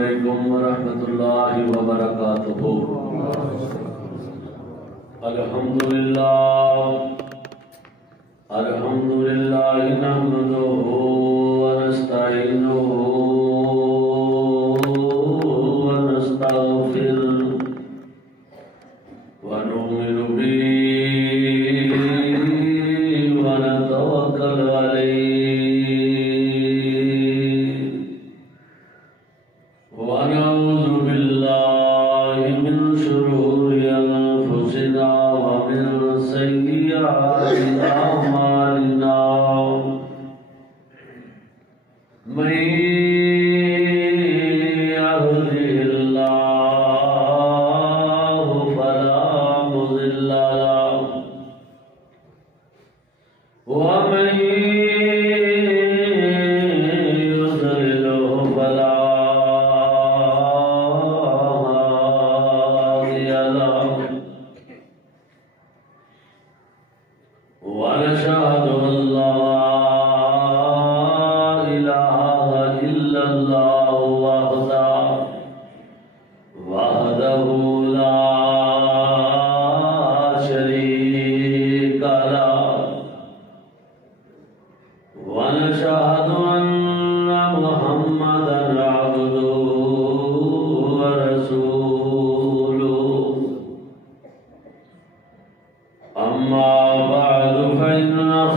علیکم ورحمۃ اللہ وبرکاتہ۔ الحمدللہ نحمدہ ونستعینہ ونستغفر ونؤمن به ونتوکل علیہ ونعوذ باللہ من شرور انفسنا ومن سیئات اعمالنا من يهده الله فلا مضل له ومن يضلل فلا هادي له ونشهد أن لا إله إلا الله وحده لا شريك له ونشهد أن محمدا عبده ورسوله أما بعد فإن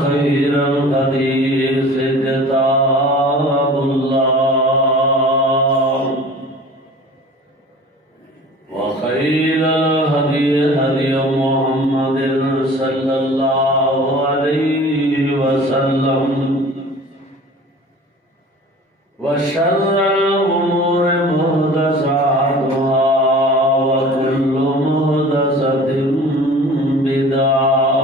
خير الحديث كتاب الله وخير الهدي هدي محمد صلى الله عليه وسلم وشر الأمور محدثاتها وكل محدثة بدعة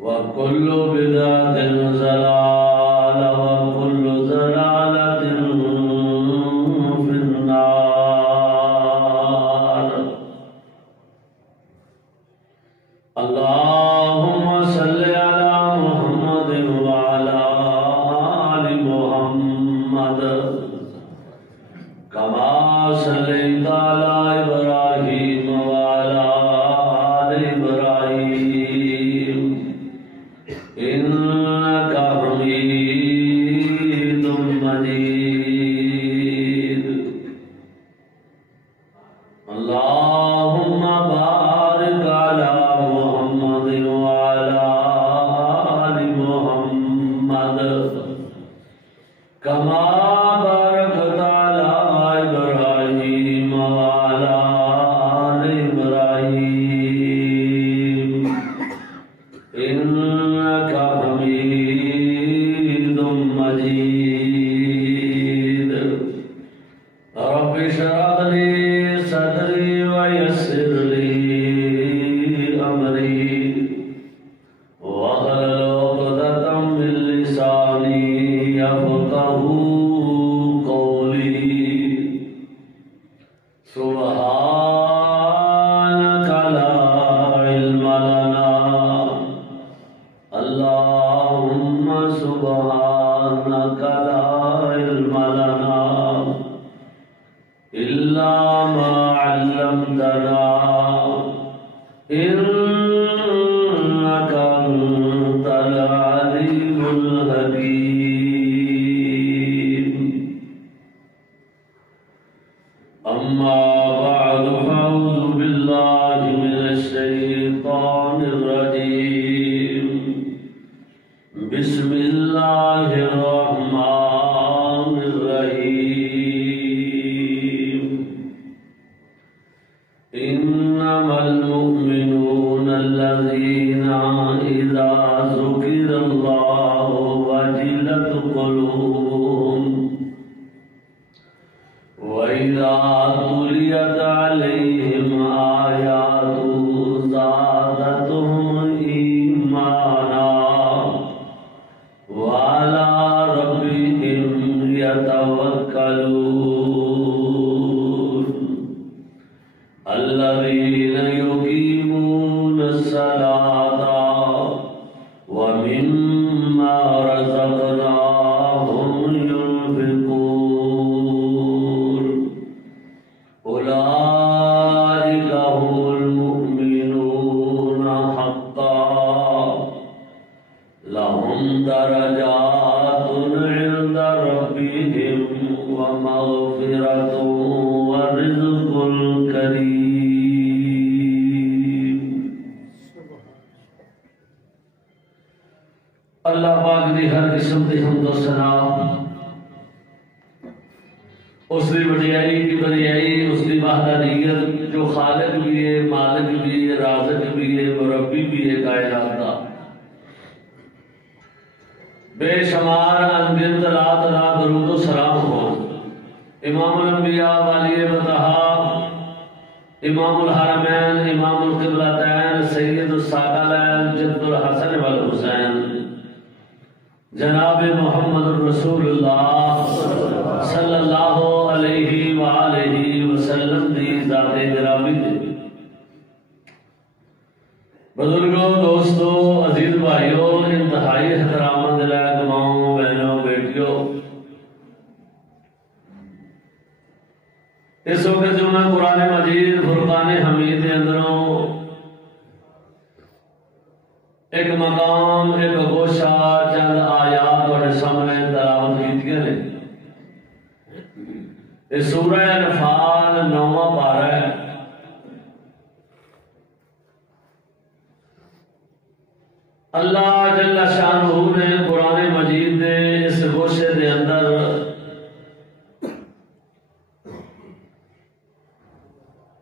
وكل بدعة ضلالة وكل ضلالة في النار اللهم صل على محمد وعلى آل محمد كما صليت على إبراهيم وعلى آل إبراهيم إنك حميد مجيد اللهم بارك على محمد وعلى آل محمد كما باركت على إبراهيم وعلى آل إبراهيم إنك حميد مجيد رب اشرح لي صدري ويسر لي أمري واحلل عقدة من لساني يفقهوا قولي سبحانك لا علم لنا اللهم سبحانك لا علم لنا إلا ما علمتنا إنك أنت العليم الحكيم أما بعد فأعوذ بالله من الشيطان الرجيم بسم الله الرحمن الرحيم إنما المؤمنون الذين إذا ذكر الله وجلت قلوبهم وإذا تليت عليهم آياته زادتهم إيمانا وعلى ربهم يتوكلون الذين يقيمون الصلاة ومما رزقناهم ينفقون ومغفرة ورزق کریم۔ اللہ پاک دی ہر قسم دی حمد و ثنا اس کی وڈیائی کی بڑیائی، اس کی وحدانیت جو خالق بھی ہے، مالک بھی ہے، رازق بھی ہے، مربی بھی ہے کائنات کا، بے شمار انگنت لا تلا درود و سلام ہو امام الانبیاء والی بطہا، امام الحرمین، امام القبلتین، سید الثقلین، جد الحسن والحسین، جناب محمد رسول اللہ صلی اللہ علیہ وآلہ وسلم دی ذات گرامی دے۔ بزرگوں، دوستوں، عزیز بھائیوں، انتہائی احترام دلائق ماؤں، بہنوں، بیٹیوں، اس وقت جو میں قرآن مجید فرقان حمید کے اندروں ایک مقام، ایک گوشہ، چند آیات اور سامنے تلاوت کیتیاں نے۔ یہ سورہ انفال 9واں پارہ ہے۔ اللہ جل شانہ نے قرآن مجید دے اس گوشے دے اندر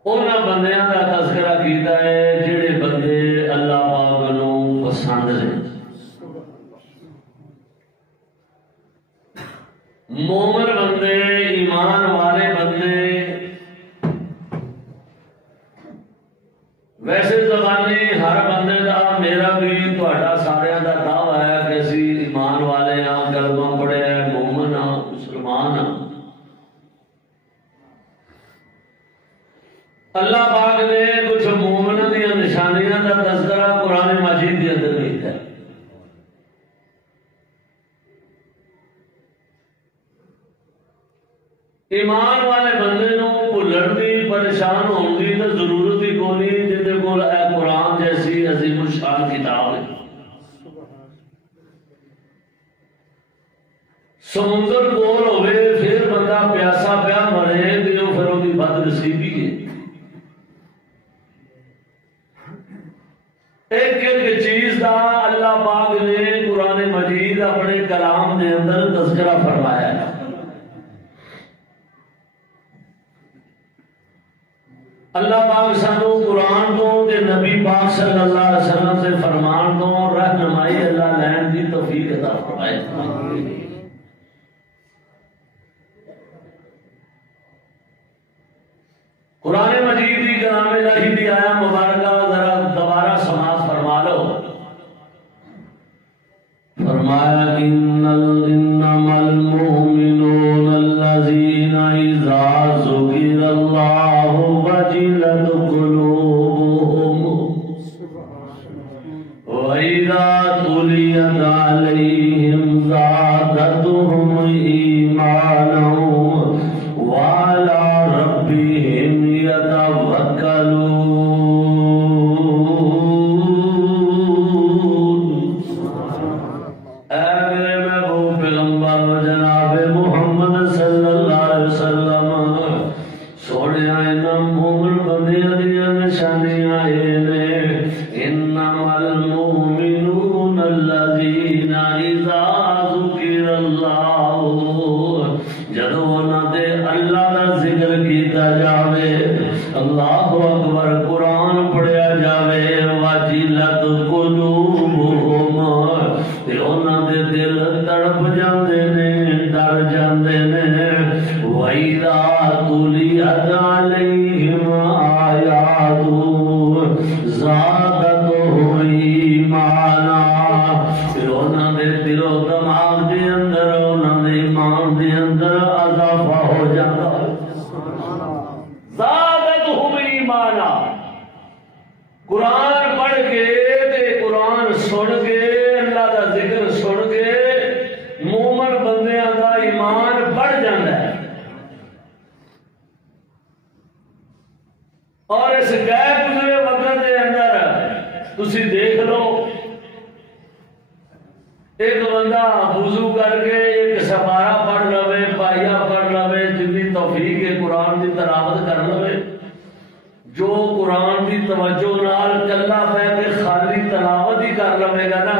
انہاں بندیاں دا تذکرہ کیتا ہے جڑے بندے اللہ پاک نوں پسند نے، مومن بندے، ایمان والے بندے۔ ویسے زبانی ہر بندے دا، میرا بھی تہاڈا سارے دا دعویٰ ہے کہ اسی ایمان والے ہاں، کلمہ پڑھے ہیں، مومن ہاں، مسلمان ہاں۔ اللہ پاک نے کچھ مومنوں دی نشانیاں دا تذکرہ قرآن مجید کے اندر کیتا ہے۔ ایمان والے بندے نوں بھلن دی، پریشان ہون دی تے ضرورت ہی کوئی نہیں، جہدے کول اے قرآن جیسی عظیم الشان کتاب ہے۔ سمندر کول ہوئے پھر بندہ پیاسا پیا مرے تے او پھر اودی بد نصیبی ہے۔ ایک ایک چیز دا اللہ پاک نے قرآن مجید اپنے کلام دے اندر تذکرہ فرمایا ہے۔ اللہ پاک سانو قرآن تو تے نبی پاک صلی اللہ علیہ وسلم سے فرمان تو رہنمائی اللہ لین دی توفیق عطا فرمائے۔ قرآن مجید کی کلام الہی دی آیا مبارکہ ذرا دوبارہ سماعت فرما لو۔ فرمایا انما المؤمنون الذین اذا ذکر اللہ وجلت قلوبهم وَإِذَا تُلِيَتْ عَلَيْهِمْ زَادَتْهُمْ إِيمَانًا وَعَلَى رَبِّهِمْ يَتَوَكَّلُونَ۔ اے میرے محبوب پیغمبر جناب محمد صلی اللہ علیہ وسلم، سونے مومن بندیاں دیاں نشانیاں نے۔ انما المؤمنون الذین اذا ذکر اللہ، جدوں انہاں دے اللہ دا ذکر کیتا جاوے، اللہ اکبر قرآن پڑھیا جاوے، وجلت قلوبہم، تے انہاں دے دل تڑپ جاندے نے، ڈر جاندے نے۔ وَإِذَا تُلِيَتْ عَلَيْهِمْ آيَاتُهُ زَادَتْهُمْ إِيمَانًا، پھر انہاں دے دل و دماغ دے اندر، انہاں دے ایمان دے اندر اضافہ ہو جاتا ہے۔ زَادَتْهُمْ إِيمَانًا، قرآن پڑھ کے تے قرآن سن کے، اللہ دا ذکر سن کے مومن بندیاں دا ایمان بڑھ جاتا ہے۔ اور اس غیر گزرے وقت کے اندر تسی دیکھ لو، ایک بندہ وضو کر کے ایک سپارہ پڑھ لوے، پائیا پڑھ لوے، توفیق ہے قرآن کی تلاوت کر لو، جو قرآن کی توجہ نال کلا پہ کے خالی تلاوت ہی کر لوے گا نا،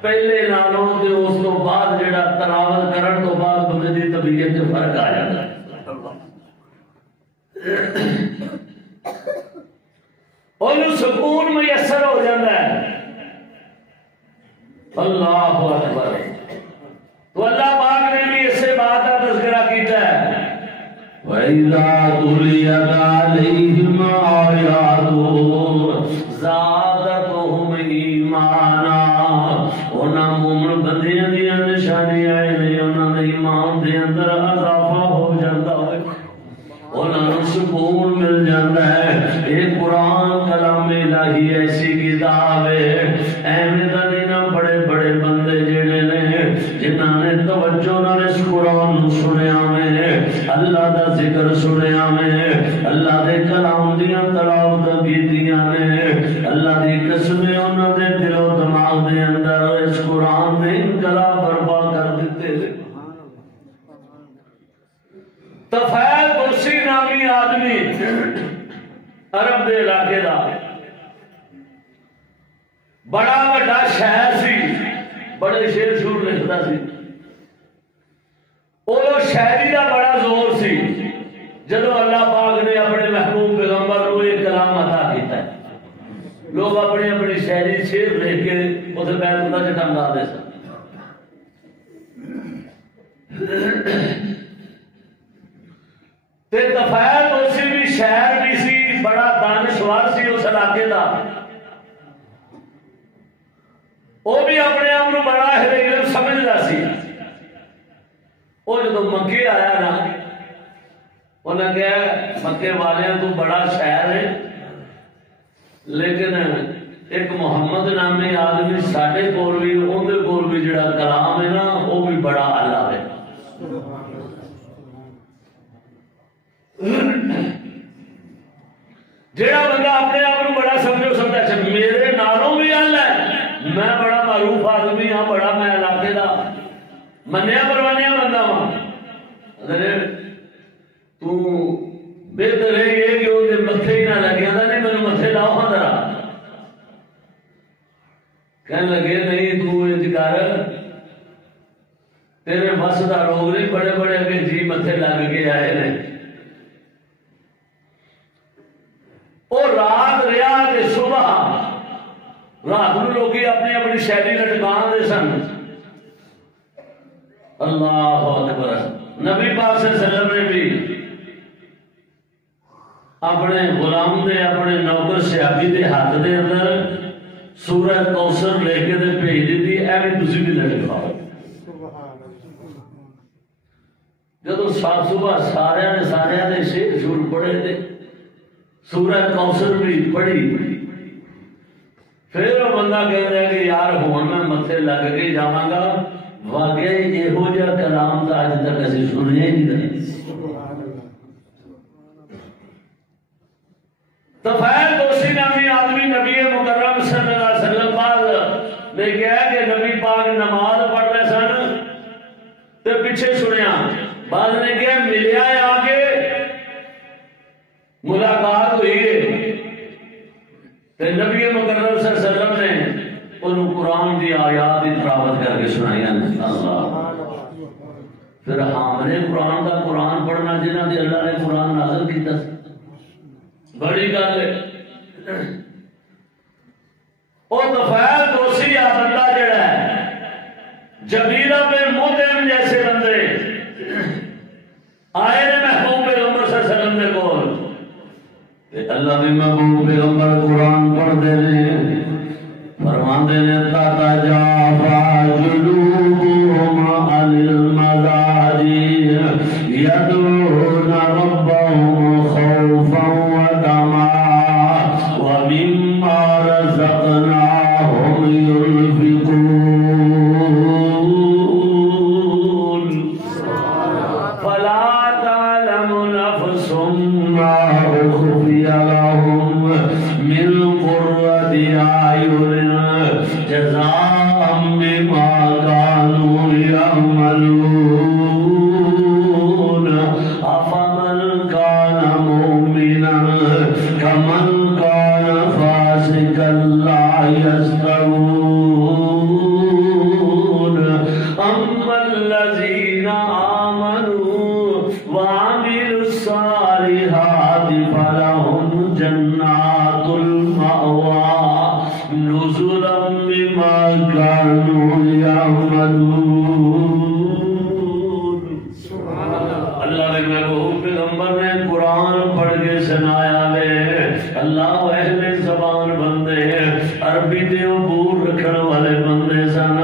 پہلے نالوں تے اس تو بعد جڑا تلاوت کرن تو بعد بندے دی طبیعت تے فرق آ جاتا ہے۔ انہوں سکون میسر ہو جاتا ہے۔ اللہ اکبر۔ تو اللہ پاک نے بھی اس سے بات کا تذکرہ کیتا ہے، وَإِذَا تُلِيَتْ عَلَيْهِمْ آيَاتُهُ زَادَتْهُمْ إِيمَانًا۔ انہاں مومن بندیاں دیاں نشانیاں نے انہاں دے ایمان دے اندر اضافہ ہو جاتا ہے، انہاں نوں سکون مل جاتا ہے۔ یہ قرآن کلام الہی ایسی کتاب ہے، ایویں دا نہیں نا بڑے بڑے بندے جڑے نے جنہاں نے توجہ نال اس قرآن نوں سنیا میں، اللہ دا ذکر سنیا میں، اللہ دے کلام دیاں تلاوت کیتیاں نے، اللہ دی قسمیں انہاں دے دل و دماغ دے اندر اس قرآن نے انقلاب برپا کر دیتے ہیں۔ طفیل برسی نامی آدمی عرب دے علاقے دا بڑا بڑا شہر سی، بڑے شیر شور لکھتا سی، وہ شاعری کا بڑا زور سی۔ جدو اللہ پاک نے اپنے محبوب پیغمبر کو ایک کلام عطا کیتا ہے، لوگ اپنی اپنی شاعری شیر لکھ کے اسے بیت اللہ چ ٹنگا دے سن۔ طفیل اسی بھی شاعر بھی سی، بڑا دانشور سی اس علاقے دا، وہ بھی اپنے آپ کو بڑا علم سمجھدا سی۔ وہ جدو مکے آیا نا، انہیں کہا مکے والے تو بڑا شاعر ہے، لیکن ایک محمد نامی آدمی ساڈے کول بھی اندر کول بھی جڑا کلام ہے نا وہ بھی بڑا اعلیٰ ہے۔ جڑا بندہ اپنے آپ کو بڑا سمجھو سمجھا اچھا میرے نالوں بھی اعلیٰ ہے، میں بڑا معروف آدمی ہاں، بڑا میں علاقے دا منیا پروانیا بندہ ہاں، تو بہتر ہے یہ کہ وہ متھے ہی نہ لگے نہیں میرے متھے لاؤ ہاں ذرا، کہنے لگے نہیں تو انج کر، تیرے بس دا لوگ نہیں بڑے بڑے اگے جی متھے لگ کے آئے نے۔ وہ رات رہا کہ صبح رات کو لوگ اپنی اپنی شاعری لٹکان دے سن۔ اللہ اکبر۔ نبی پاک صلی اللہ علیہ وسلم نے بھی اپنے غلام دے اپنے نوکر صحابی دے ہاتھ دے اندر سورہ کوثر لے کے دے بھیج دیتی، ایویں تسی بھی لٹکاؤ۔ جدو صبح سارے نے شیر شور پڑھے تھے، سورہ کوثر بھی پڑھی، پھر وہ بندہ کہتا ہے کہ یار ہون میں متھے لگ کے جاواں گا، واقعی یہو جہا کلام تو اج تک اسی سنیا ہی نہیں۔ طفیل دوسی نامی آدمی نبی مکرم صلی اللہ علیہ وسلم بعد نے کہا کہ نبی پاک نماز پڑھ رہے سن تو پیچھے سنیا، بعد نے کہا ملیا آ کے ملاقات ہوئی ہے تو نبی مکرم صلی اللہ علیہ وسلم نے انہوں قرآن کی آیات کی تلاوت کر کے سنائی۔ اللہ پھر حاملے قرآن کا قرآن پڑھنا جنہاں دی اللہ نے قرآن نازل کیتا بڑی گل ہے۔ اور طفیل دوسی آ بندہ جڑا ہے جبیرہ بن مطعم جیسے بندے آئے نے محبوب پیغمبر صلی اللہ علیہ وسلم نے کول، اللہ بھی محبوب پیغمبر قرآن پڑھتے ہیں، فرماندے نے تتجافى جنوبهم عن المضاجع يدعون ربهم خوفا وطمعا ومما رزقناهم ينفقون فلا تعلم نفس ما أخفي لهم من قرة أعين جزاء بما كانوا يعملون۔ والے محبوب پیغمبر نے قرآن پڑھ کے سنایا ہے اللہ اہل زبان بندے عربی دے عبور رکھن والے بندے سن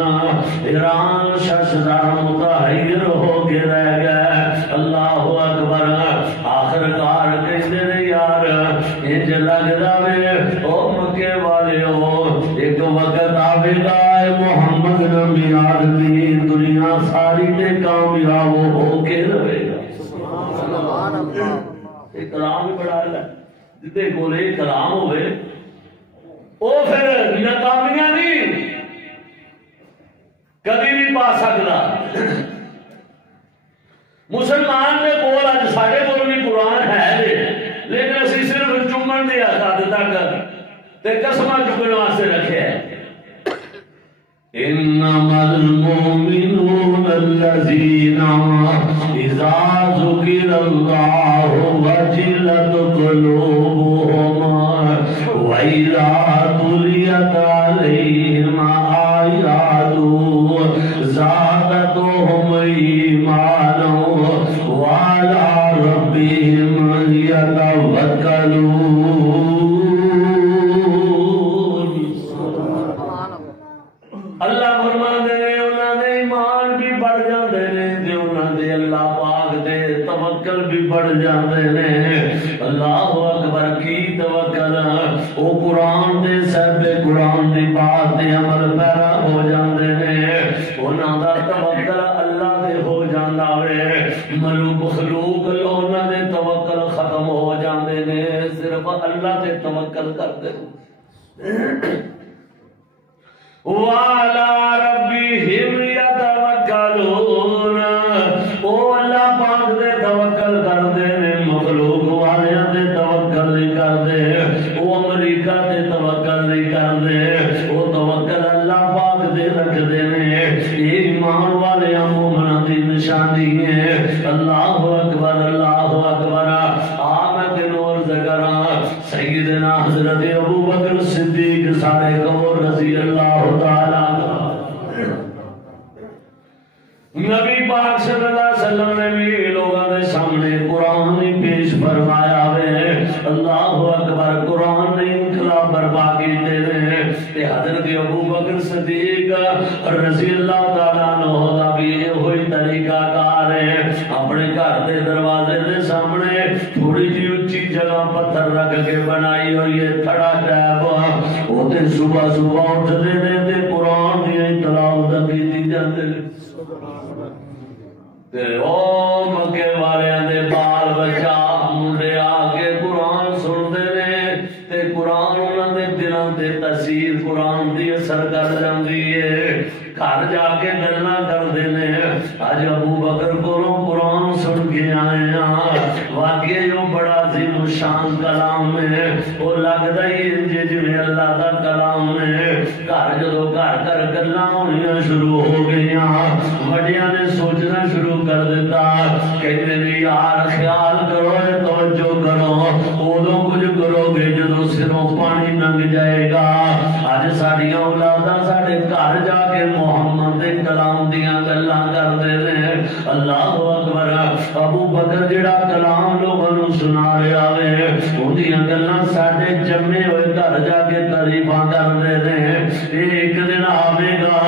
ایران ششدار متحیر ہو کے رہ گئے اللہ اکبر آخر کار کہتے نے یار انج لگدا وے او مکے والے ہو ایک وقت آوے گا محمد نبی آدمی دنیا ساری تے کامیاب ہو کے رہے گا سبحان اللہ ایک کلام بھی بڑا ہے جتے کولے کلام ہوئے او پھر ناکامیاں نہیں کبھی بھی پا سکتا مسلمان دے کول اج ساڈے کول بھی قرآن ہے لیکن اسی صرف چومن دی حد تک تے قسماں چکن واسطے رکھے ہے انما المؤمنون الذين اذا ذكر الله وجلت قلوبهم واذا تليت عليهم آياته زادتهم ايمانا وعلى ربهم يتوكلون اللہ فرماندے نے انہاں دے ایمان بھی بڑھ جاندے نے تے انہاں دے اللہ پاک دے توکل بھی بڑھ جاندے نے اللہ اکبر کی توکل او قرآن دے صاحب قرآن دی بات دے عمل پیرا ہو جاندے نے انہاں دا توکل اللہ دے ہو جاندا وے مخلوق انہاں دے توکل ختم ہو جاندے نے صرف اللہ تے توکل کردے وَعَلَى رَبِّهِمْ يَتَوَكَّلُونَ او اللہ پاک دے توکل کردے نے مخلوق والیاں دے توکل نہیں کردے او امریکہ دے توکل نہیں کردے او توکل اللہ پاک دے رکھدے نے ایمان والے مومناں دی نشانی ہے اللہ اکبر آمد نور ذکراں سیدنا حضرت ابو بکر صدیق سارے قبر رضی اللہ تعالی نبی پاک صلی اللہ علیہ وسلم نے بھی لوگوں کے سامنے قرآن ہی پیش فرمایا ہے اللہ اکبر قرآن نے انقلاب برپا کیتے ہیں کہ حضرت ابو بکر صدیق رضی اللہ تعالیٰ عنہ دا بھی ہوئی طریقہ کار ہے اپنے گھر دے دروازے دے سامنے تھوڑی جی اونچی جگہ پتھر رکھ کے بنائی اور یہ تھڑا ٹیب ہوتے صبح صبح اٹھتے نے تے قرآن دی تلاوت کیتی جاندے تے او مکے والے دے بال بچہ منڈے آ کے قرآن سنتے نے تے قرآن انہاں دے دلاں تے تاثیر قرآن دی اثر کر جاندی ہے گھر جا کے گلاں کردے نے اج ابو بکر کولوں قرآن سن کے آئے ہاں واقعی جو بڑا عظیم شان کلام ہے وہ لگدا ہی جویں اللہ دا کلام ہے گھر جدوں گھر گھر گلاں ہونیاں شروع ہو گئیاں وڈیاں نے سوچنا شروع کر دیتا کہتے نے یار خیال کرو توجہ کرو اودوں کچھ کرو گے جدوں سروں پانی لنگ جائے گا اج ساڈیاں اولاداں ساڈے گھر جا کے محمد دے کلام دیاں گلاں کردے نے اللہ اکبر ابو بکر جڑا کلام لوگاں نوں سنا رہا ہے اودیاں گلاں ساڈے جمے ہوئے گھر جا کے تعریفاں کردے نے ایک دن آوے گا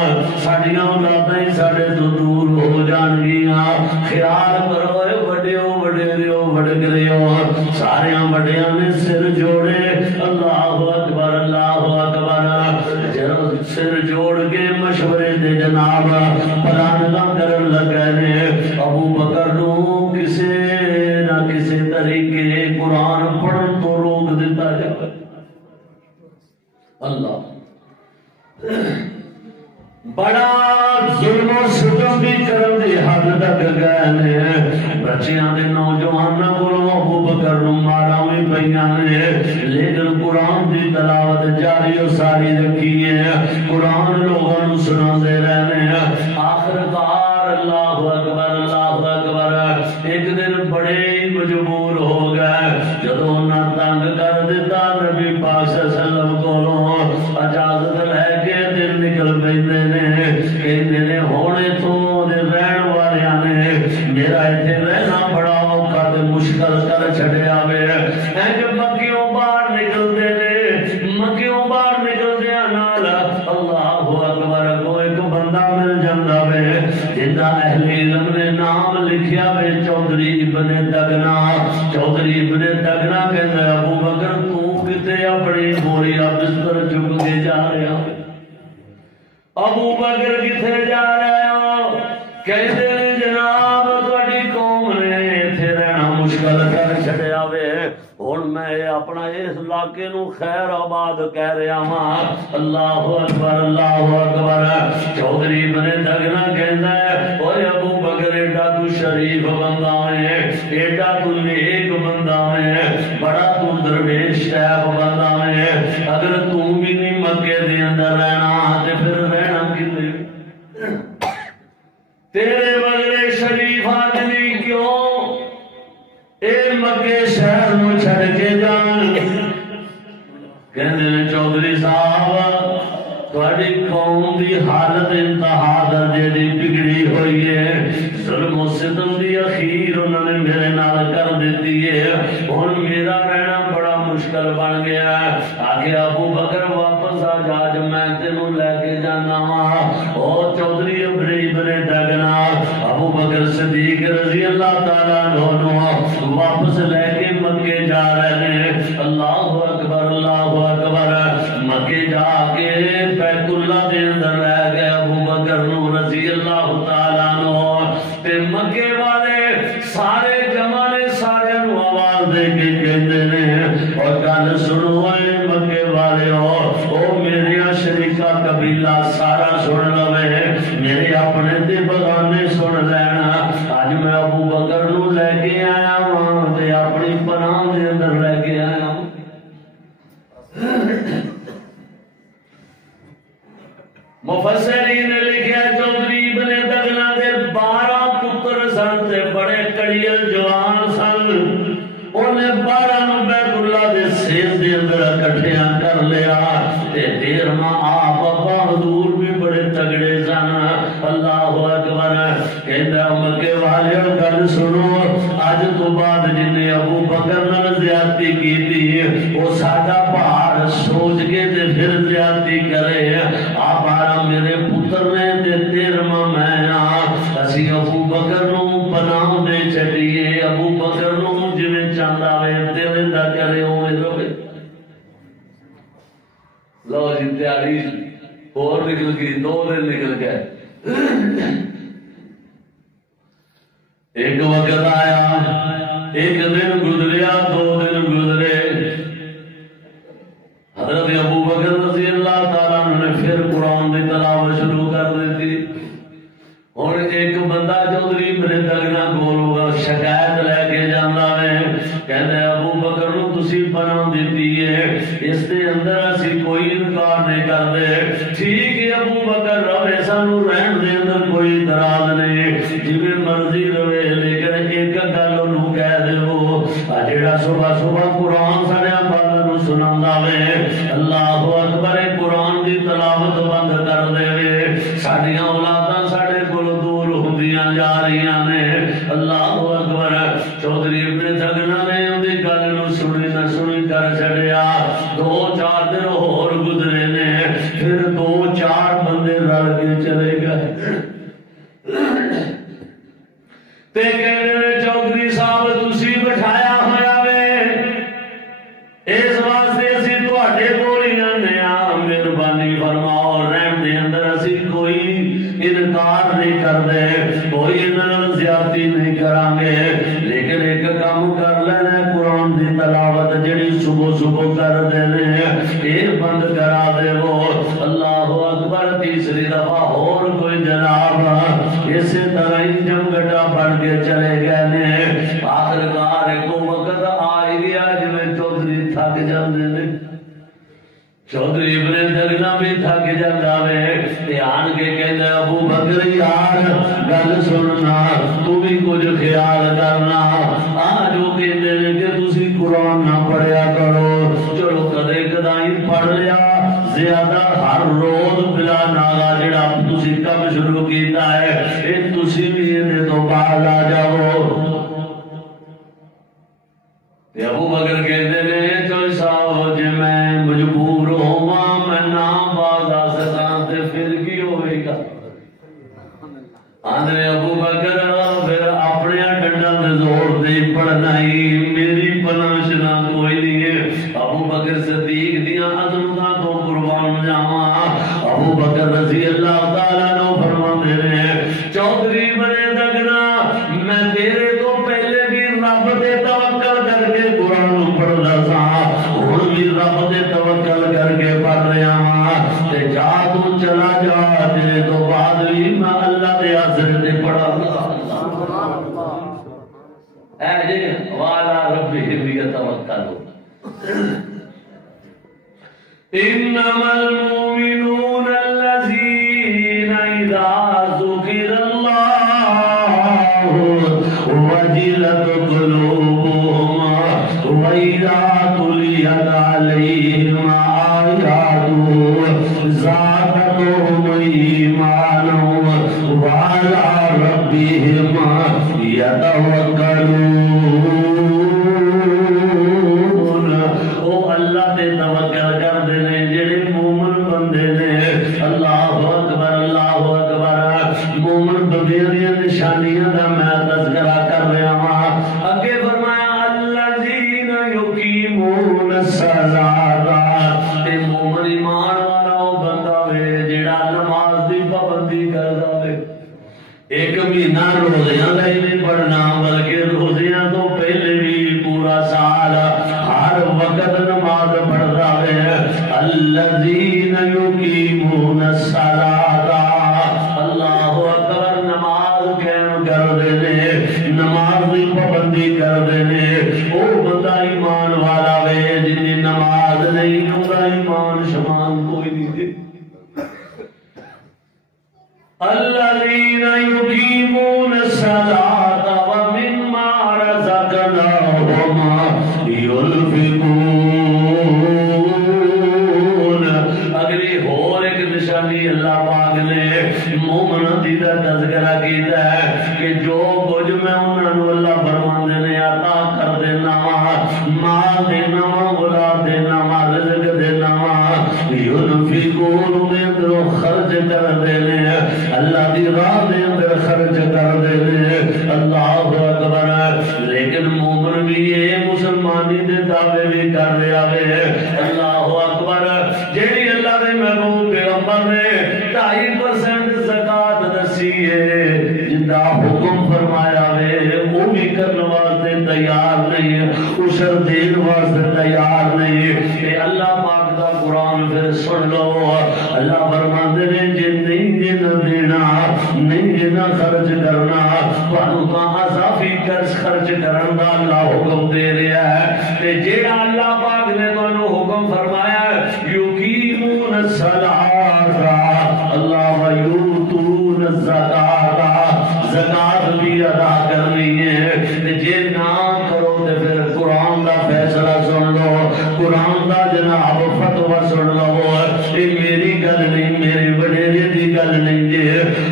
ساڈیاں اولاداں ہی ساڈے تو دور ہو جان گیاں خیال کرو اے وڈیو وڈیریو وڈگریو ساریاں وڈیاں نے سر جوڑے اللہ اکبر جب سر جوڑ کے مشورے دے جناب پلانگاں کرن لگے نے ابو بکر نو کسے نہ کسے طریقے قرآن پڑھن تو روک دیتا جائے اللہ بڑا ظلم و ستم بھی کرن دی حد تک گئے نے بچیاں دے نوجواناں کولوں ابو بکر نوں ماراں وی پیاں نے لیکن قرآن دی تلاوت جاری و ساری رکھی ہے قرآن لوگاں نوں سناندے رہنے آخر کار اللہ اکبر ایک دن بڑے مجبور ہو گئے جدوں انہاں تنگ کر دیتا نبی پاک صلی اللہ علیہ وسلم کولوں اجازت لے کے دل نکل پیندے نے کہندے نے ہونے تو رہن والیاں نے میرا ایتھے رہنا بڑا مشکل کر چھڑیا وے مکیوں باہر نکلتے نے مکیوں باہر نکلدے نال اللہ اکبر کو ایک بندہ مل جاندا وے جندا اہل علم نے نام لکھیا وے چودھری ابن دگنا چودھری ابن دگنا کہندا ابو بکر تو کتے اپنی بوری بستر چک کے جا رہا ابو بکر کتے جا رہے ہو کہتے ہیں جناب تھوڑی قوم نے ایتھے رہنا مشکل کر چھڑیا وے ہن میں اپنا اس علاقے نو خیر آباد کہہ رہا ہاں اللہ اکبر چودھری بنے دگنا کہندا ہے اوے ابو بکر ایڈا تو شریف بندہ ہے ایڈا تو نیک بندہ ہے بڑا تو درویش ٹائپ بندہ ہے اگر تو بھی نہیں مکے دے اندر رہنا تے پھر رہنا کتے تیرے بغیر شریف آدمی کیوں اے مکے شہر نو چھڑ کے جان کہندے نے چودھری صاحب تھوڑی قوم دی حالت انتہا درجے دی بگڑی ہوئی ہے ظلم و ستم دی اخیر انہوں نے میرے نال کر دیتی ہے اور میرا رہنا بڑا مشکل بن گیا ہے آگے ابو بکر واپس آ جا جو میں تینوں لے کے جانا ہوں او چودھری ابن دگنا ابو بکر صدیق رضی اللہ تعالیٰ عنہ واپس لے کے مکے جا رہے ہیں اللہ اکبر مکے جا کے بیت اللہ دے اندر رہ گئے ابو بکر رضی اللہ تعالیٰ عنہ تے مکے والے سارے جمع نے سارے نو آواز دے کے کہتے ہیں اور گل سنو اے مکے والے او میرے شریکہ قبیلہ سارا سن لوے میرے اپنے دے بغانے سن لینا آج میں ابو بکر نو لے کے آیا ہوں تے اپنی پناہ دے اندر لے کے آیا ہوں مفسرین نے لکھا چودھری ابن دگنا دے 12 پتر سن تے بڑے کڑیل جوان سن انہیں 12 نو بیت اللہ دے سیز دے اندر اکٹھیاں کر لیا تے 13واں آپ ابا حضور بھی بڑے تگڑے سن اللہ اکبر کہندا مکے والے گل سنو اج تو بعد جن نے ابو بکر نال زیادتی کیتی وہ ساڈا بھار سوچ کے تے پھر زیادتی کرے آپ میرے پتر نے تے 13واں میں اسی ابو بکر نو پناہ دے چھڈیے ابو بکر نو جویں چاہندا وے دل دا کرے اوویں رہے لو جی تیاری اور نکل گئی 2 دن نکل گئے ایک وقت آیا ایک دن گزریا 2 دن گزرے حضرت ابو بکر رضی اللہ تعالیٰ نے پھر قرآن دی تلاوت شروع کر دیتی اور ایک بندہ چودھری ابن دگنا کول ہوگا شکایت لے کے جانا ہے کہتے ہیں ابو بکر نو تسی پناہ دیتی ہے اس دے اندر اسی کوئی انکار نہیں کرتے ٹھیک ہے ابو بکر رہے سانو رہن دے اندر کوئی اعتراض نہیں جویں مرضی رہے لیکن ایک گل انہوں کہہ دے وہ جیڑا صبح صبح قرآن ساڈے بالا نو سناوندا وے اللہ اکبر قرآن دی تلاوت بند کر دے ساڈیاں اولاداں ساڈے کول دور ہوندیاں جا رہیاں نے اللہ اکبر چودھری ابن دگنا نے اندی گل نو سنی نہ سنی کر چھڈیا 2-4 دن ہور گزرے نے پھر 2-4 بندے رل کے چلے گئے تے کہنے چودھری صاحب تسی بٹھایا ہویا وے اس واسطے اسی تواڈے کول ہی آنے آ مہربانی فرماؤ رہن دے اندر اسی کوئی انکار نہیں کردے کوئی انہاں زیادتی نہیں کران گے لیکن ایک کام کر لینا قرآن دی تلاوت جڑی صبح صبح کر دینے اے بند کرا دے وہ اللہ اکبر تیسری دفعہ اور کوئی جناب اسی طرح ہی جمگٹا پڑھ کے چلے گئے نے آخرکار کو وقت آئی گیا جب چودھری تھک جاندے نے چودھری ابن دگنا بھی تھک جاتا ہے دھیان کے کہتے ابو بکر یار گل سننا تو بھی کچھ خیال کرنا آج وہ کہتے ہیں کہ تسی قرآن نہ پڑھیا کرو چلو کدے کدائی پڑھ لیا زیادہ ہر روز بلا ناغا جڑا تسی کم شروع کیتا ہے اے تسی بھی انہیں تو باہر آ جاؤ ابو بکر کہتے ہیں چل صاحب جی میں مجبور ہوا میں نام باز آ سکاں تے پھر کی ہوئے گا؟ آدھے ابو بکر پھر اپنے ڈنڈا دے زور دے پڑھنا ہی میری پناہ شنا کوئی نہیں ہے۔ ابو بکر صدیق دیاں عظمتاں تو قربان جاواں۔ ابو بکر رضی اللہ تعالیٰ عنہ فرماندے نے چودھری بنے تک نا میں تیرے تو پہلے بھی رب تے توکل کر کے قرآن پڑھدا سا، ہن بھی رب تے توکل کر کے پڑھ رہا ہاں تے جا تو چلا جا تیرے تو بعد بھی میں اللہ دے حضر تے پڑھا گا۔ اے جی والا ربہم یتوکلون۔ انما المؤمنون الذين اذا ذكر الله وجلت قلوبهم واذا تليت عليهم آياته زادتهم ايمانا وعلى ربهم يتوكلون۔ نشانیاں دا میں تذکرہ کر رہا ہاں۔ اگے فرمایا الذین یقیمون الصلاۃ، تے مومن ایمان والا او بندہ وے جڑا نماز دی پابندی کردا وے۔ ایک مہینہ روزیاں دا ہی نہیں پڑھنا بلکہ روزیاں تو پہلے بھی پورا سال ہر وقت نماز پڑھدا وے۔ الذین یقیمون الصلاۃ، نماز کی پابندی کر دینے وہ بندہ ایمان والا وے۔ جن نماز نہیں ہوگا ایمان شمان کوئی نہیں دے۔ الذین یقیمون الصلاۃ ومما رزقناہم ينفقون۔ اگلی اور ایک نشانی اللہ پاک نے مومن دی دا تذکرہ کیتا ہے کہ جو کچھ میں انہوں اللہ فرماندے نے عطا کر دینا مال دینا اولاد دینا رزق دینا ينفقون دے اندر خرچ کر دینے اللہ دی راہ دے اندر خرچ کر دینے۔ اللہ اکبر۔ لیکن مومن بھی یہ مسلمانی دے دعوے بھی کر رہا ہے۔ اللہ اکبر۔ جیڑی اللہ دے محبوب پیغمبر نے 2.5% زکات دسی ہے، جندا حکم فرمایا ہے وہ بھی کرنے واسطے تیار نہیں ہے، عشر دین واسطے تیار نہیں ہے۔ کہ اللہ پاک دا قرآن پھر سن لو، اللہ فرماتے ہیں جی نہیں دینا دینا نہیں دینا خرچ کرنا تھانوں تو اضافی خرچ کرن دا اللہ حکم دے رہا ہے۔ کہ جیڑا اللہ پاک نے تانوں حکم فرمایا ہے یقیمون الصلاۃ اللہ ویؤتون الزکاۃ، زکات بھی ادا کرنی ہے۔ جے نہ کرو تے پھر قرآن دا فیصلہ سن لو، قرآن دا جناب فتویٰ سن لو۔ یہ میری گل نہیں، میرے وڈیرے دی گل نہیں جی۔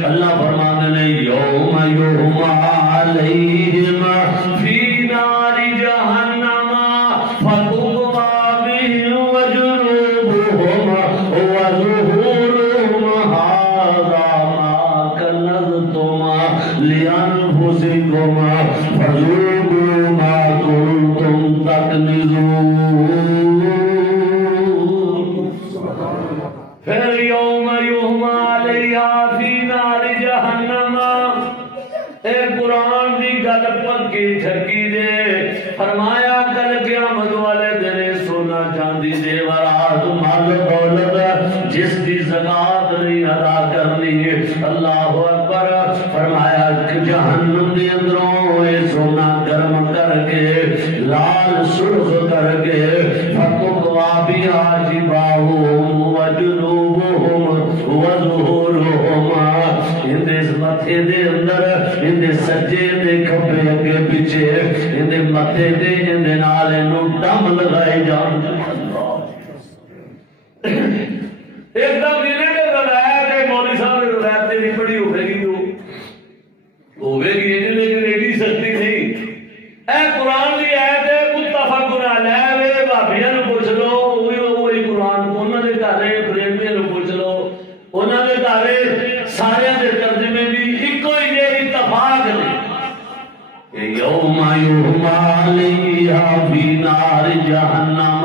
اللہ فرماتے ہیں یوم یحمى علیہم فی نار جہنم فتقوی بهم وجنوبهم وظہورهم ھذا ما کنزتم لانفسکم فذوقوا ما کنتم تکنزون۔ پھر یوم یحمى علیہا فی نار جہنم، اے قرآن دی گل پکی ٹھکی دے۔ فرمایا کل قیامت والے دن سونا چاندی زیورات مال دولت جس کی زکات نہیں ادا کرنی ہے، اللہ اکبر، فرمایا کہ جہنم دے اندروں اے سونا گرم کر کے لال سرخ کر کے فتقوا بها جباہم وجنوبہم وظہورہم، ان دے متھے دے اندر، ان دے سجے دے کھبے اگے پیچھے، ان دے متھے دے ان دے نال نو دم لگائے جان۔ ایک دم انہیں نے روایت ہے، مولوی صاحب نے روایت نہیں پڑھی ہوئے گی تو ہوئے گی لیکن ایڈی سختی نہیں۔ اے قرآن کی آیت ہے متفق لے وے بھابیاں نوں پوچھ لو وہی قرآن انہاں دے گھر پریمیاں نوں پوچھ لو انہاں دے گھر سارے دے ترجمے بھی اکو ہی نے اتفاق نے یوم یحما علیہا فی نار جہنم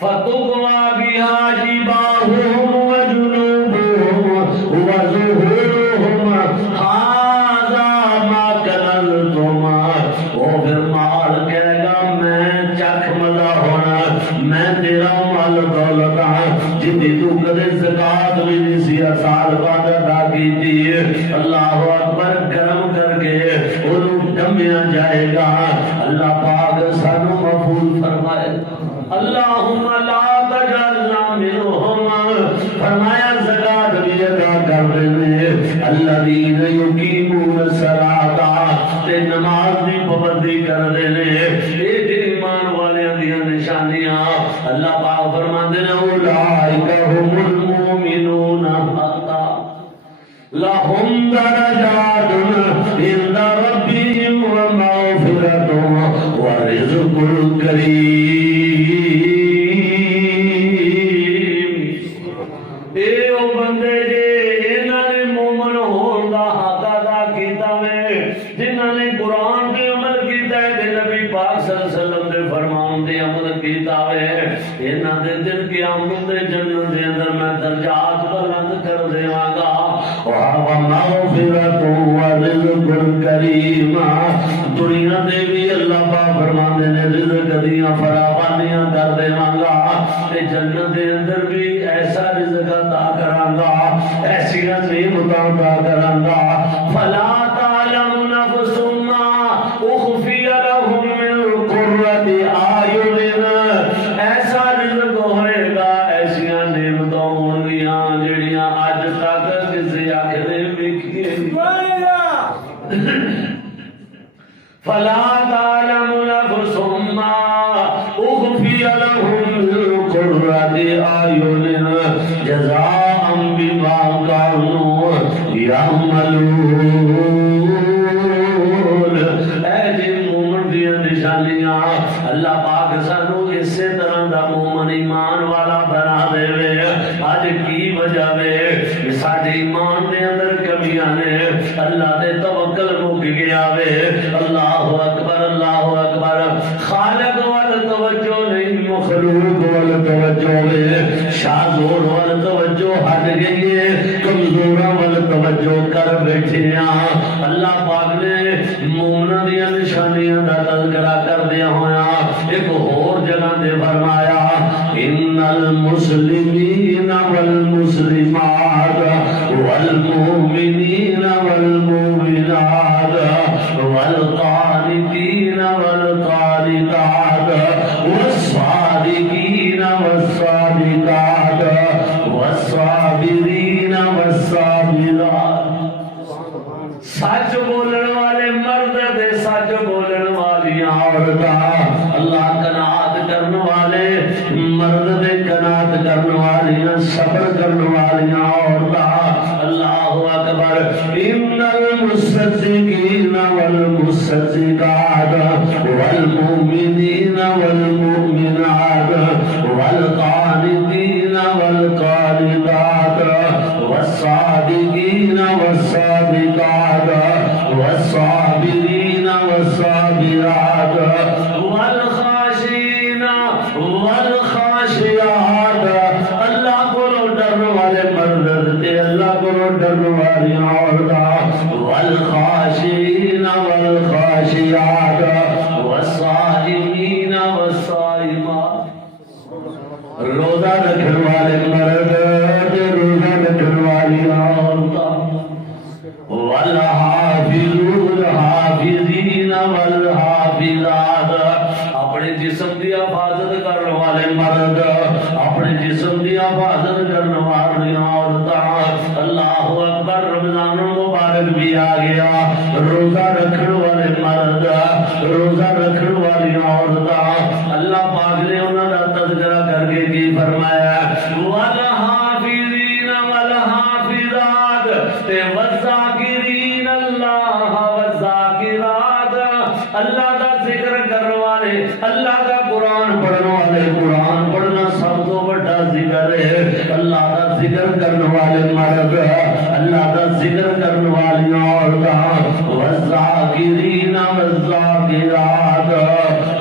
فتقوی بہا جباہہم وجنوبہم وظہورہم ھذا ما کنزتم وہ پھر مال کہے گا میں چکھ مزہ ہونا میں تیرا مال دولت ہاں جتنی تو کدے زکات بھی نہیں سی سال بعد ادا کی تھی اللہ اکبر گرم کر کے انہوں دمیا جائے گا اللہ پاک سانو مقبول فرمائے اللہم لا تجعلنا منہم فرمایا زکات بھی ادا کر رہے الذین یقیمون الصلاۃ تے نماز دی پابندی کر رہے یہ ایمان والے دی نشانیاں اللہ پاک فرماندے نے اولئک هم المؤمنون حقا لهم درجات عند ربهم ومغفرة ورزق کریم اے او بندے جے انہاں نے مومن ہون دا حق ادا کیتا وے جنہاں نے قرآن تے عمل کیتا ہے تے نبی پاک صلی اللہ علیہ وسلم دے فرمان تے عمل کیتا وے انہاں دے دل قیامت دے جنت دے اندر میں درجات بلند کر دیواں گا ومغفرۃ ورزق کریم دنیا دے بھی اللہ پاک فرماندے نے رزق دیاں فراوانیاں کر دیواں گا تے جنت دے اندر بھی ایسا رزق عطا کراں گا ایسی نعمتاں عطا کراں گا فلا تعلم نفس ما اخفی لهم من قرۃ اعین ایسا رزق ہوئے گا ایسیاں نعمتاں ہون گیاں جڑیاں اج تک کسی آنکھ نے ویکھی فلا تعلم نفس ما اخفی لهم من قرۃ اعین جزاء بما كانوا يعملون اے جن مومن دی نشانیاں اللہ پاک سانو اسی طرح دا مومن ایمان والا بنا دے وے اج کی وجہ وے ساڈے ایمان دے اندر کمیاں نے اللہ دے توکل مک گیا وے اللہ اکبر خالق وال توجہ نہیں مخلوق وال توجہ وے شاذور وال توجہ ہٹ گئی ہے کمزوراں وال توجہ کر بیٹھے ہاں اللہ پاک نے مومناں دی نشانیاں دا تذکرہ کر دیا ہویا ایک اور جگہ تے فرمایا ان المسلمین والمسلمات والمؤمنین والمؤمنات والقانتین والقانتات والصادقین والصادقات والصابرین والصابرات سچ بولن والے مرد دے سچ بولن والی عورتاں اللہ قناعت کرن والے مرد دے قناعت کرن والی صبر کرن والی عورتاں اللہ اکبر ان المصدقین والمصدقات والمؤمنین والمؤمنات والقانتین والقانتات والصادقین والصادقات والصابرین والصابرات والخاشعین والخاشعات اللہ کو ڈرن والے مرد تے اللہ کو ڈرن والی عورتاں والخاشعین والخاشعات والصائمین والصائمات روزہ رکھن والے مرد تے روزہ رکھن والی عورتاں والحافظون حافظین والحافظات اپنے جسم دی حفاظت کرنے والے مرد اپنے جسم دی حفاظت کرنے والی عورتاں اللہ اکبر رمضان المبارک بھی آ گیا روزہ رکھنے والے مرد روزہ رکھنے والی عورتاں اللہ پاک نے انہاں دا تذکرہ کر کے کی فرمایا والحافظین والحافظات تے والذاکرین اللہ والذاکرات اللہ دا ذکر کرنے والے اللہ دا قرآن پڑھنے والے قرآن پڑھنا سب تو بڑا ذکر ہے اللہ کا ذکر کرنے والے مرد اللہ کا ذکر کرنے والی عورتاں والذاکرین والذاکرات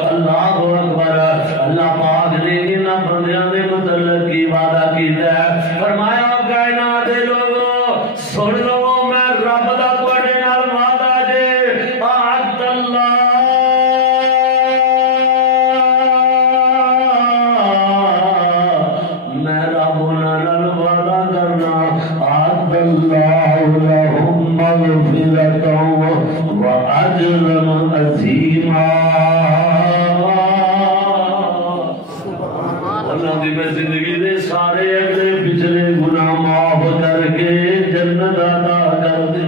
اللہ اکبر اللہ پاک نے ان بندیاں دے متعلق کی وعدہ کیتا ہے فرمایا کائنات دے لوگوں سن لو میں رب دا تواڈے نال وعدہ جے اعد اللہ میں رب نال وعدہ کرنا اعد اللہ لهم مغفرۃ واجرا عظیما اللہ دی میں زندگی دے سارے اگلے پچھلے گناہ معاف کر کے جنت عطا کر دے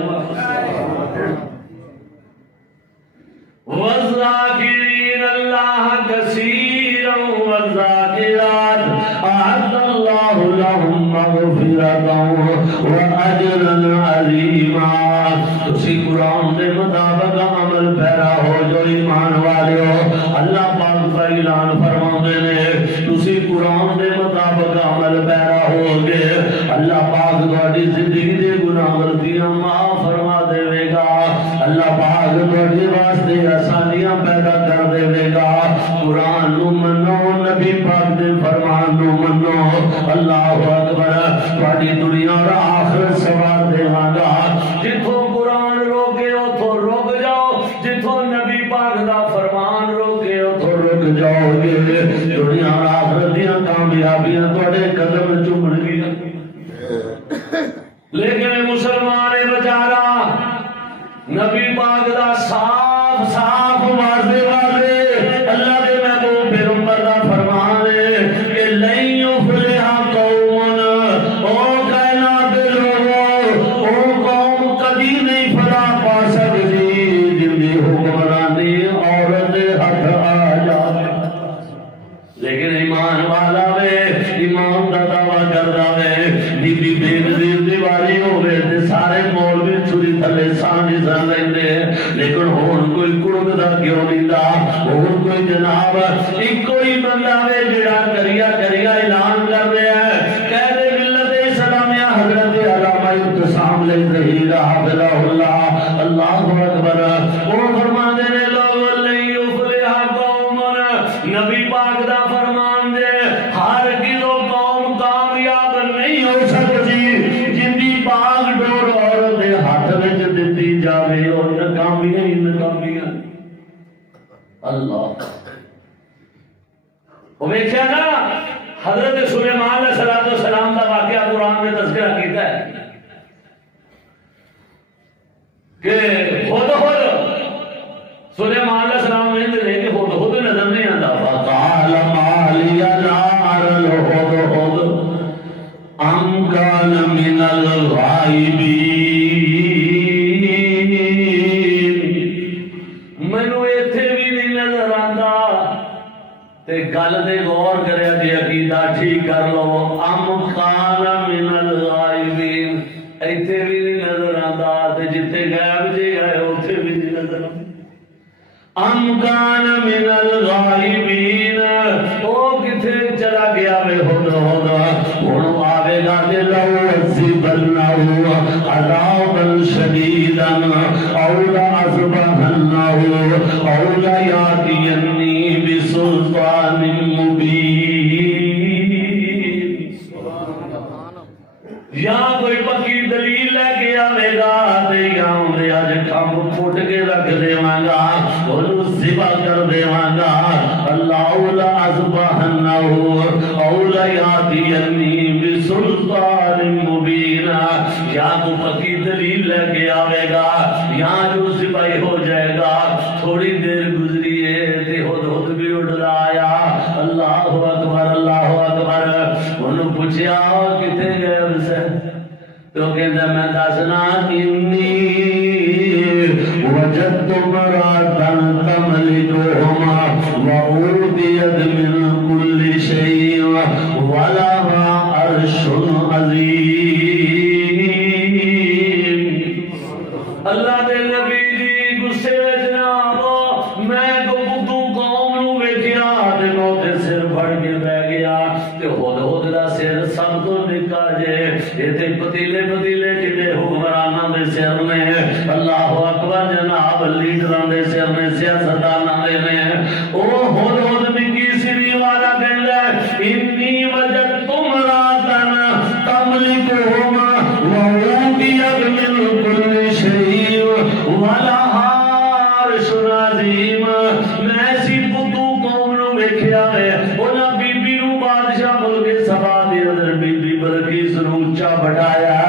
والذاکرین اللہ کثیرا والذاکرات اعد اللہ لهم مغفرۃ واجرا عظیما اسی قرآن دے مطابق عمل پیرا ہو جو ایمان والے ہو اللہ پاک کا اعلان فرماندے نے تسی قرآن دے مطابق عمل پیرا ہو گے اللہ پاک تہاڈی زندگی دے گناہ غلطیاں معاف فرما دے گا اللہ پاک تہاڈے واسطے آسانیاں پیدا کر دے گا قرآن نو منو نبی پاک دے فرمان نو منو اللہ اکبر تہاڈی دنیا اور آخرت سوار دیواں گا جتھوں قرآن روکے اتھوں رک جاؤ جتھوں نبی پاک دا فرمان روکے اتھوں رک جاؤ گے دنیا اور آخرت دیاں کامیابیاں تہاڈے قدم چومن گیاں لیکن مسلمان بیچارہ نبی پاک دا صاف صاف واضح واضح اللہ دے محبوب پیغمبر دا فرمان ہے کہ لن یفلح قوم او کائنات دے لوگوں او قوم کبھی نہیں فلاح پا سکتی جن دی حکمرانی عورت دے ہاتھ آ جائے لیکن ایمان والا وے ایمان دا دعویٰ کردا وے بی بی بے نظیر دیواری ہوئے تے سارے مولوی چھری تھلے سانجی سن لیندے لیکن ہون کوئی کڑک دا کیوں نہیں دا ہون کوئی جناب ایک کوئی بندہ وے جڑا کریا کریا اعلان کر رہا ہے کہہ دے ملت اسلامیہ حضرت علامہ ابتسام لے رہی حافظہ اللہ اللہ اکبر وہ فرما دینے لوگ لن یفلح قوم نبی پاک دا فرمان دے ہر کلو قوم کامیاب نہیں ہو سکتی جن دی باغ ڈور عورت دے ہاتھ وچ دتی جاوے اور ناکامیاں ہی ناکامیاں اللہ وہ ویکھیا نا حضرت سلیمان علیہ السلام دا واقعہ قرآن میں تذکرہ کیتا ہے کہ خود سلیمان علیہ السلام نے کہ خود نظر نہیں آتا فقال ما لي نار الهدهد ام كان من الغائبين مینوں ایتھے بھی نہیں نظر آندا تے گل تے غور کریا جی عقیدہ ٹھیک کر لو ام كان من الغائبين ایتھے بھی نہیں نظر آندا تے جتھے غائب جی ہے اوتھے بھی نہیں نظر آندا ام کان من الغائبین او کتھے چلا گیا وے ہدہد ہن آوے گا تے لو عذبنہ عذابا شدیدا او لعذبنہ او لیاتینی بسلطان مبین یا کوئی پکی دلیل لے کے آوے گا تے یا انہیں آج کھم پھوٹ کے رکھ دیواں گا انہوں ذبح کر دیواں گا اللہ اولا عذبہنہ اولا یاتینی بسلطان مبین یا کو پکی دلیل لے کے آوے گا یا جو ذبح ہو جائے گا تھوڑی دیر گزری ہے تے ہدہد بھی اڑ رہا آیا اللہ اکبر انہوں پوچھیا کتے گئے اسے تو کہتا میں دسنا انی وجدت امرأة تملكهما وأوتيت من كل شيء ولها عرش عظيم اللہ دے نبی دی غصے وچ نہ آو میں کو بدو قوم نو ویکھیا تے تے پتیلے پتیلے کنے حکمراناں دے سر نے اللہ اکبر جناب لیڈراں دے سر نے سیاستداناں دے نے او ہود نکی سری والا کہندا انی وجدت امراتن تملکہم وعوتیت من کل شیء ولہا عرش عظیم میں ایسی بدو قوم نو ویکھیا ہے انہاں بی بی نو بادشاہ ملک سبا دے اندر بی بی بلقیس نو اونچا بٹھایا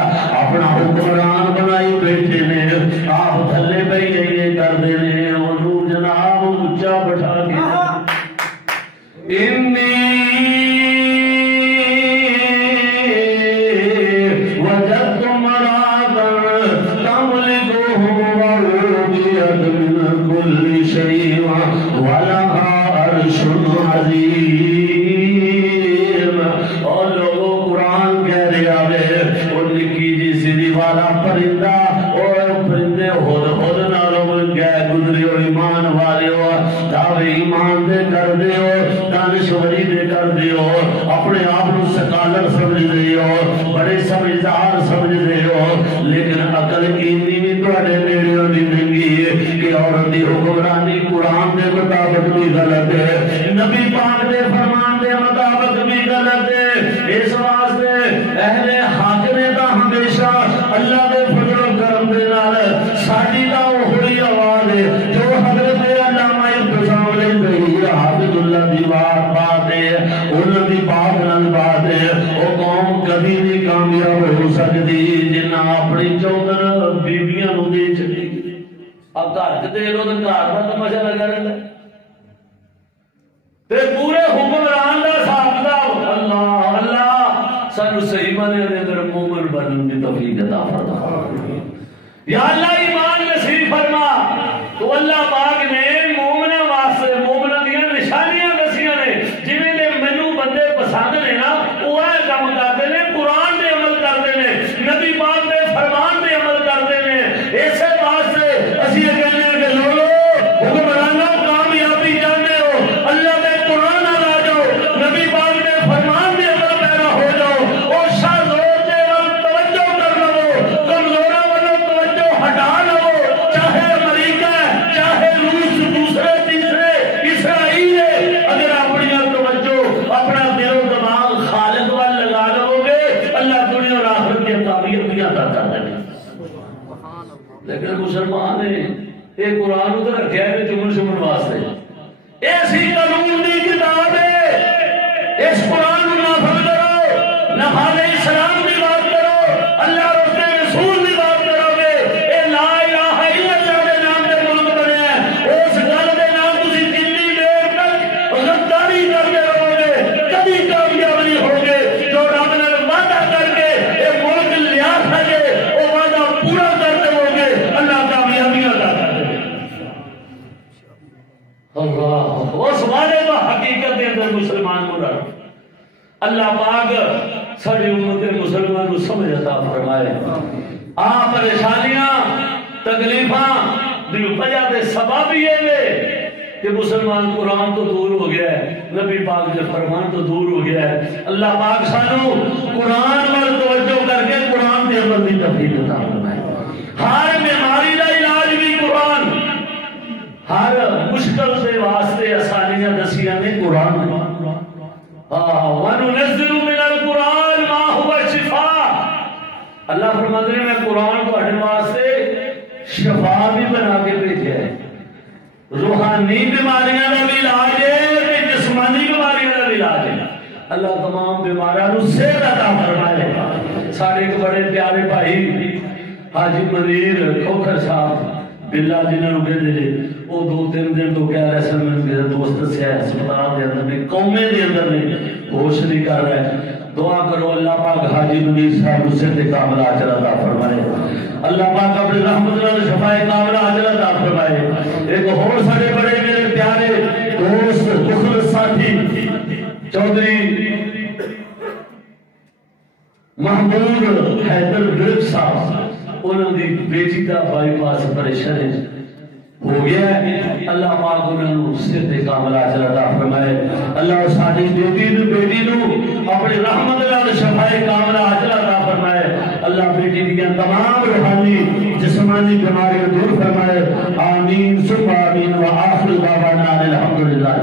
اپنا حکمران بنائی بیٹھے نے آپ تھلے پہ یہ کردے نے انہوں جناب اونچا بٹھا کے انی وجدت امرأة تملكهم وعوتيت من كل شيء ولها عرش عظيم اور لوگوں قرآن کہہ رہا ہے اور لکھی جی سیدھی والا پرندہ اور پرندے ہود نالوں مل گئے گزری اور ایمان والے ہو دعوے ایمان دے کر دے ہو دانشوری دے کر دے ہو اپنے آپ کو سکالر سمجھ دے ہو بڑے سمجھدار سمجھ دے ہو لیکن عقل اینی بھی تواڈے نیڑے دی ننگی ہے کہ عورت دی حکمرانی قرآن دے مطابق بھی غلط ہے نبی پاک دے فرمان دے مطابق بھی غلط ہے اس واسطے اہل حق نے تا ہمیشہ اللہ دے فضل و کرم دے نال ساڈی دا وہی آواز ہے جو حضرت علامہ ابتسام علیہ حافظ اللہ دی بات ہے انہاں دی بات نال بات ہے او قوم کبھی نہیں کامیاب ہو سکتی جنہاں اپنی چودر بیبیاں نو دے چلی اب گھر دے لو تے گھر دا تماشا لگا رہندا تے پورے حکمران دا حساب کتاب اللہ اللہ سانو صحیح معنی دے اندر مومن بنن دی توفیق عطا فرما یا اللہ ایمان نصیب فرما تو اللہ پاک نے مومناں واسطے مومناں دی نشانیاں دسیاں نے جویں دے مینوں بندے پسند نے نا او اے کام کردے نے قرآن دے عمل کردے نے نبی پاک دے فرمان دے عمل کردے نے اسے واسطے اسی کہنے ہیں کہ لوگو حکمرانوں کامیابی جانے ہو اللہ دے قرآن آ جاؤ نبی پاک دے فرمان دے عمل پیرا ہو جاؤ او شاذور دے ول توجہ کر لو کمزوراں ول توجہ ہٹا لو چاہے امریکہ چاہے روس دوسرے تیسرے اسرائیل اگر اپنی توجہ اپنا دل و دماغ خالق وال لگا لو گے اللہ دنیا اور آخرت کی کامیابی عطا کر دے گا لیکن مسلمان نے یہ قرآن ادھر رکھا ہے چمن چمن واسطے ایسی قانون دی کتاب ہے اس قرآن کو نافذ کرو نبی اسلام کی بات کرو اللہ اور اس کے رسول کی بات کرو گے اے لا الہ الا اللہ کے نام سے ملک بنے ہیں اس گل کے نام تسی جتنی دیر تک غداری کرتے رہو گے کبھی کامیاب نہیں ہوگے جو رب نے وعدہ کر کے یہ ملک لیا سکے وہ وعدہ پورا کر دو گے اللہ کامیابی عطا کر دے اللہ اس وعدے کا حقیقت کے اندر مسلمان کو رکھ اللہ پاک ساری امت مسلمان کو سمجھ عطا فرمائے آ پریشانیاں تکلیفاں دی وجہ تے سبب یہ ہے کہ مسلمان قرآن تو دور ہو گیا ہے نبی پاک کے فرمان تو دور ہو گیا ہے اللہ پاک سانو قرآن وال توجہ کر کے قرآن کے عمل کی توفیق عطا فرمائے ہر بیماری کا علاج بھی قرآن ہر مشکل سے واسطے آسانیاں دسیاں نے قرآن وَنُنَزِّلُ مِنَ الْقُرْآنِ مَا هُوَ شِفَاءٌ اللہ فرماتے ہیں میں قرآن کو ہر واسطے شفا بھی بنا کے بھیجا ہے روحانی بیماریاں کا بھی علاج ہے جسمانی بیماریاں کا بھی علاج ہے اللہ تمام بیماراں نو صحت عطا فرمائے سارے ایک بڑے پیارے بھائی حاجی منیر کھوکھر صاحب بلا جنہوں نے دے وہ 2-3 دن تو کہہ رہے سن میرے دوست سے اسپتال دے اندر میں قومے دے اندر نہیں ہوش نہیں کر رہے دعا کرو اللہ پاک حاجی منیر صاحب اس سے کاملہ اجر عطا فرمائے اللہ پاک اپنی رحمت نال شفائے کاملہ اجر عطا فرمائے ایک اور سارے بڑے میرے پیارے دوست مخلص ساتھی چودھری محمود حیدر برک صاحب انہوں نے بیٹی کا بائی پاس پریشان ہو گیا ہے اللہ پاک انہوں نے صحت کاملہ اجر عطا فرمائے اللہ ساری بیٹی نو اپنی رحمت نال شفائے کاملہ اجر عطا فرمائے تمام روحانی جسمانی بیماری دور فرمائے، آمین ثم آمین، وآخر دعوانا الحمدللہ۔